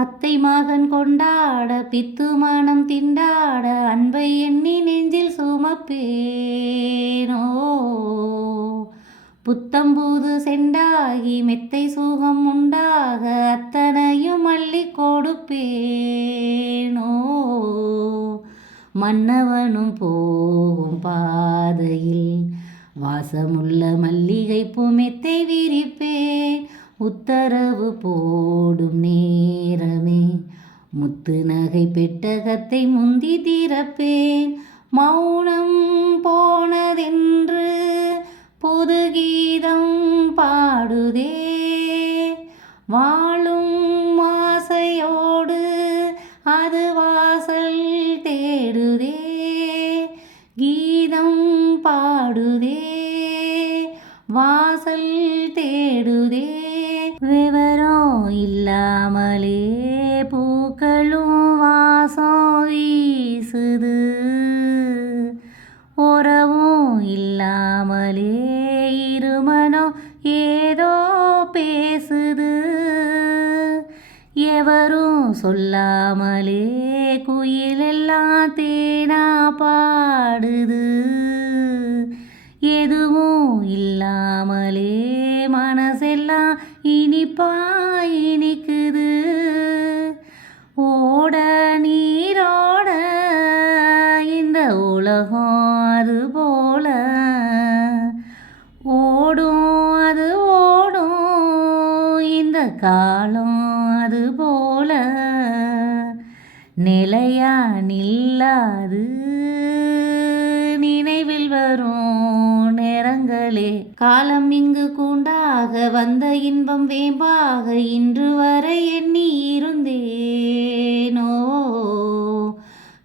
அத்தை மகன் கொண்டாட பித்து மனம் திண்டாட அன்பை எண்ணி நெஞ்சில் சுமப்பேனோ. புத்தம்பூது செண்டாகி மெத்தை சுகம் உண்டாக அத்தனையும் அள்ளி கொடுப்பேனோ. மன்னவனும் போகும் பாதையில் வாசமுள்ள மல்லிகை பூ மெத்தை விரிப்பேன். உத்தரவு போடும் நேரமே முத்து நகை பெட்டகத்தை முந்தி திறப்பேன். மௌனம் போனதென்று புது கீதம் பாடுதே. வாழும் ஆசையோடு அது வாசல் தேடுதே. கீதம் பாடுதே வாசல் தேடுதே. விவரம் இல்லாமலே பூக்களும் வாசம் வீசுது. உறவும் இல்லாமலே இருமனம் ஏதோ பேசுது. எவரும் சொல்லாமலே குயிலெல்லாம் தேனா பாடுது. எதுவும் இல்லாமலே மனசெல்லாம் இனிப்பா இனிக்குது. ஓட நீரோட இந்த உலகம் அது போல ஓடும். அது ஓடும் இந்த காலம் அது போல நிலையா நில்லாது நினைவில் வரும் நேரங்களே. காலம் இங்கு கூண்டாக வந்த இன்பம் வேம்பாக இன்று வரை எண்ணி இருந்தேனோ.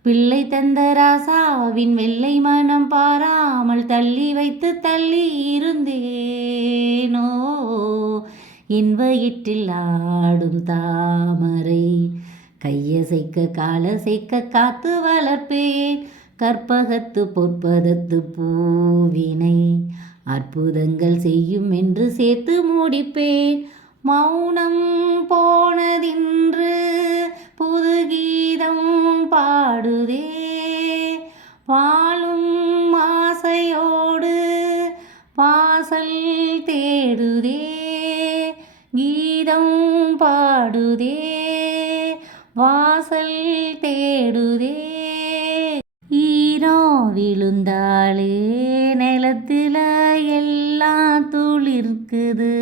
பிள்ளை தந்த ராசாவின் வெள்ளை மனம் பாராமல் தள்ளி வைத்து தள்ளி இருந்தேனோ. என் வயிற்றில் ஆடும் தாமரை கையசைக்க காலசைக்க காத்து வளர்ப்பேன். கற்பகத்து பொற்பதத்து பூவினை அற்புதங்கள் செய்யும் என்று சேர்த்து முடிப்பேன். மௌனம் போனதின்று புது கீதம் பாடுதே. வாழும் ஆசையோடு வாசல் தேடுதே. கீதம் பாடுதே வாசல் தேடுதே. ஈரோ விழுந்தாலே நிலத்தில் எல்லாம் துளிர்க்குது.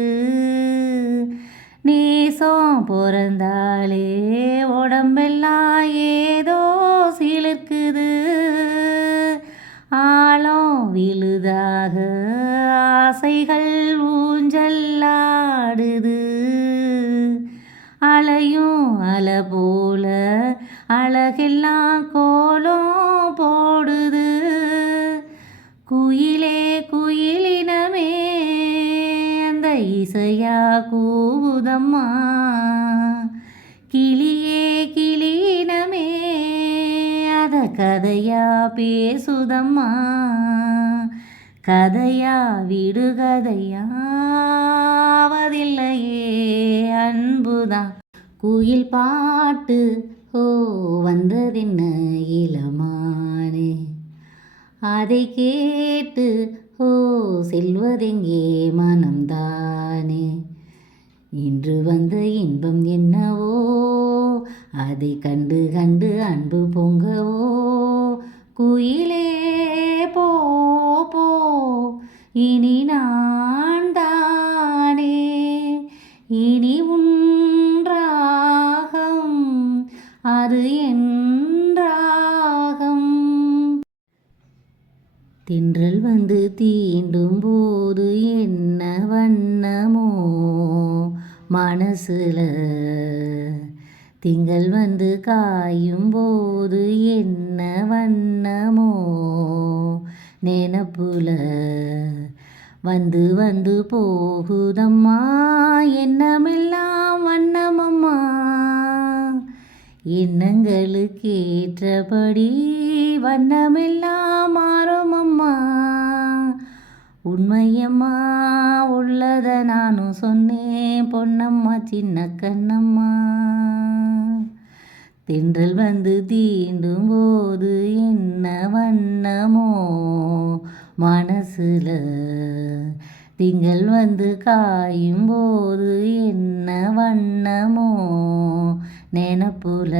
நேசம் பிறந்தாலே உடம்பெல்லாம் ஏதோ சிலிர்க்குது. ஆழம் விழுதாக ஆசைகள் ஊஞ்சல்லாடுது. அலையும் அலை போல அழகெல்லாம் கோலம் போடுது. குயிலே குயிலினமே அந்த இசையா கூவுதம்மா. கிளியே கிளியினமே அத கதையா பேசுதம்மா. கதையா விடுகதையாவதில்லையே அன்புதான். குயில் பாட்டு ஓ வந்ததென்ன இளமானே. அதை கேட்டு ஓ செல்வதெங்கே மனம்தானே. இன்று வந்த இன்பம் என்னவோ அதை கண்டு கண்டு அன்பு பொங்கவோ. குயிலே போ போ இனி நான் தானே. இனி உன்றாகம் அது என்றாகம். தென்றல் வந்து தீண்டும் போது என்ன வண்ணமோ மனசுல. திங்கள் வந்து காயும் போது என்ன வண்ணமோ நெனப்புல. வந்து வந்து போகுதம்மா எண்ணமெல்லாம் வண்ணமம்மா. எண்ணங்களுக்கு ஏற்றபடி வண்ணமெல்லாம் மாறுமம்மா. உண்மையம்மா உள்ளத நானும் சொன்னேன் பொன்னம்மா சின்ன கண்ணம்மா. தென்றல் வந்து தீண்டும் போது என்ன வண்ணமோ மனசுல, திங்கள் வந்து காயும் போது என்ன வண்ணமோ நெனப்புல.